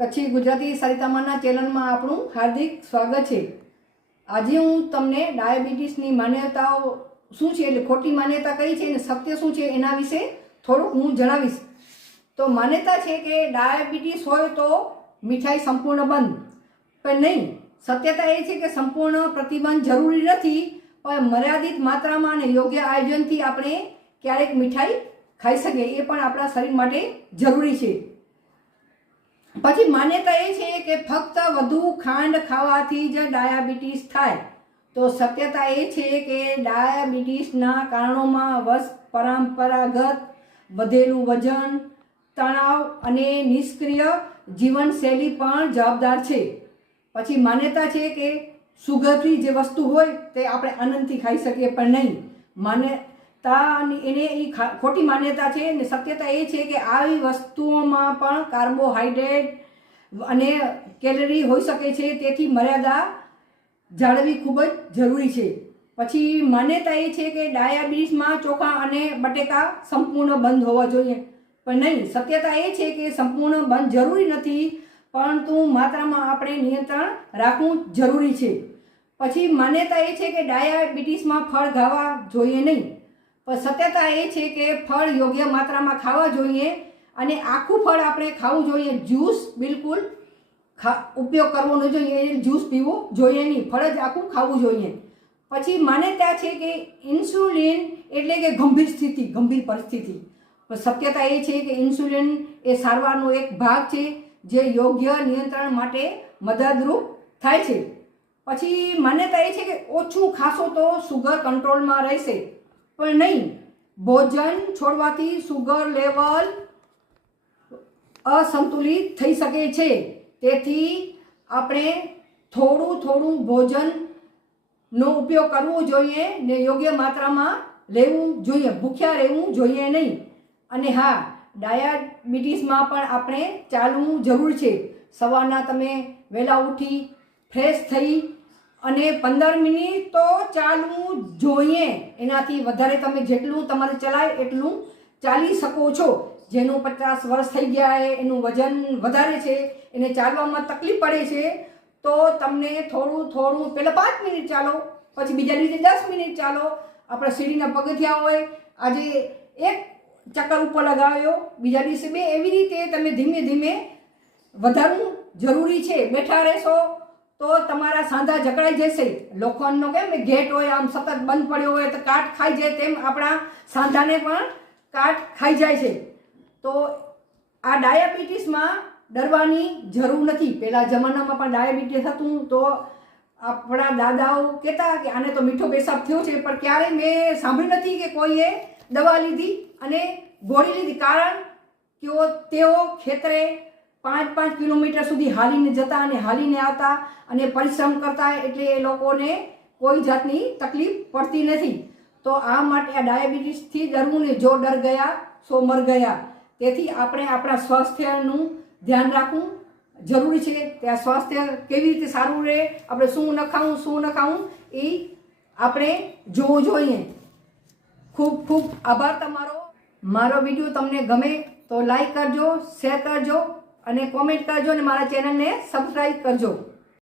કચ્છી ગુજરાતી સારિતામાના ચેનલમાં આપણું હાર્દિક સ્વાગત છે। આજે હું તમને ડાયાબિટીસની માન્યતાઓ શું છે એટલે ખોટી માન્યતા કઈ છે અને સત્ય શું છે એના વિશે થોડુંક હું જણાવીશ। તો માન્યતા છે કે ડાયાબિટીસ હોય તો મીઠાઈ સંપૂર્ણ બંધ, પણ નહીં। સત્યતા એ છે કે સંપૂર્ણ પ્રતિબંધ જરૂરી નથી, પણ મર્યાદિત માત્રામાં અને યોગ્ય આયોજનથી આપણે ક્યારેક મીઠાઈ ખાઈ શકીએ, એ પણ આપણા શરીર માટે જરૂરી છે। પછી માન્યતા એ છે કે ફક્ત વધુ ખાંડ ખાવાથી જ ડાયાબિટીસ થાય। તો સત્યતા એ છે કે ડાયાબિટીસના કારણોમાં પરંપરાગત વધેલું વજન, તણાવ અને નિષ્ક્રિય જીવનશૈલી પણ જવાબદાર છે। પછી માન્યતા છે કે સુગર ફ્રી જે વસ્તુ હોય તે આપણે આનંદથી ખાઈ શકીએ, પણ નહીં। એને એ ખોટી માન્યતા છે અને સત્યતા એ છે કે આવી વસ્તુઓમાં પણ કાર્બોહાઈડ્રેટ અને કેલરી હોઈ શકે છે, તેથી મર્યાદા જાળવવી ખૂબ જ જરૂરી છે। પછી માન્યતા એ છે કે ડાયાબિટીસમાં ચોખા અને બટેકા સંપૂર્ણ બંધ હોવા જોઈએ, પણ નહીં। સત્યતા એ છે કે સંપૂર્ણ બંધ જરૂરી નથી, પરંતુ માત્રામાં આપણે નિયંત્રણ રાખવું જરૂરી છે। પછી માન્યતા એ છે કે ડાયાબિટીસમાં ફળ ખાવા જોઈએ નહીં, પણ સત્યતા એ છે કે ફળ યોગ્ય માત્રામાં ખાવા જોઈએ અને આખું ફળ આપણે ખાવું જોઈએ। જ્યુસ બિલકુલ ઉપયોગ કરવો ન જોઈએ, જ્યુસ પીવો જોઈએ નહીં, ફળ જ આખું ખાવું જોઈએ। પછી માન્યતા છે કે ઇન્સ્યુલિન એટલે કે ગંભીર સ્થિતિ, ગંભીર પરિસ્થિતિ, પણ સત્યતા એ છે કે ઇન્સ્યુલિન એ સારવારનો એક ભાગ છે જે યોગ્ય નિયંત્રણ માટે મદદરૂપ થાય છે। પછી માન્યતા એ છે કે ઓછું ખાશો તો સુગર કંટ્રોલમાં રહેશે, પણ નહીં। ભોજન છોડવાથી સુગર લેવલ અસંતુલિત થઈ શકે છે, તેથી આપણે થોડું ભોજનનો ઉપયોગ કરવો જોઈએ ને યોગ્ય માત્રામાં લેવું જોઈએ, ભૂખ્યા રહેવું જોઈએ નહીં। અને હા, ડાયાબિટીસમાં પણ આપણે ચાલવું જરૂર છે। સવારના તમે વહેલા ઉઠી ફ્રેશ થઈ અને 15 મિનિટ તો ચાલવું જોઈએ। એનાથી વધારે તમે જેટલું તમારે ચલાય એટલું ચાલી શકો છો। જેનું 50 વર્ષ થઈ ગયા છે, એનું વજન વધારે છે, એને ચાલવામાં તકલીફ પડે છે, તો તમને થોડું પહેલાં 5 મિનિટ ચાલો, પછી બીજા દિવસે 10 મિનિટ ચાલો। આપણા સીડીના પગથિયા હોય, આજે એક ચક્કર ઉપર લગાવ્યો, બીજા દિવસે 2, એવી રીતે તમે ધીમે ધીમે વધારવું જરૂરી છે। બેઠા રહેશો તો તમારા સાંધા જકડાઈ જશે। લોખંડનો કેમ ગેટ હોય, આમ સતત બંધ પડ્યો હોય તો કાટ ખાઈ જાય, તેમ આપણા સાંધાને પણ કાટ ખાઈ જાય છે। તો આ ડાયાબિટીસમાં ડરવાની જરૂર નથી। પહેલા જમાનામાં પણ ડાયાબિટીસ હતું તો આપણા દાદાઓ કહેતા કે આને તો મીઠો પેશાબ થયો છે, પણ ક્યારેય મેં સાંભળ્યું નથી કે કોઈએ દવા લીધી અને ગોળી લીધી, કારણ કે તેઓ ખેતરે 5 કિલોમીટર સુધી હાલીને જતા અને હાલીને આવતા અને પરિશ્રમ કરતા, એટલે એ લોકોને કોઈ જાતની તકલીફ પડતી નથી। તો આ માટે આ ડાયાબિટીસથી ડરવું નહીં, જો ડર ગયા સો મર ગયા। તેથી આપણે આપણા સ્વાસ્થ્યનું ધ્યાન રાખવું જરૂરી છે। ત્યાં સ્વાસ્થ્ય કેવી રીતે સારું રહે, આપણે શું ન ખાવું એ આપણે જોવું જોઈએ। ખૂબ ખૂબ આભાર તમારો। મારો વિડીયો તમને ગમે તો લાઈક કરજો, શેર કરજો અને કોમેન્ટ કરજો અને મારા ચેનલને સબસ્ક્રાઈબ કરજો।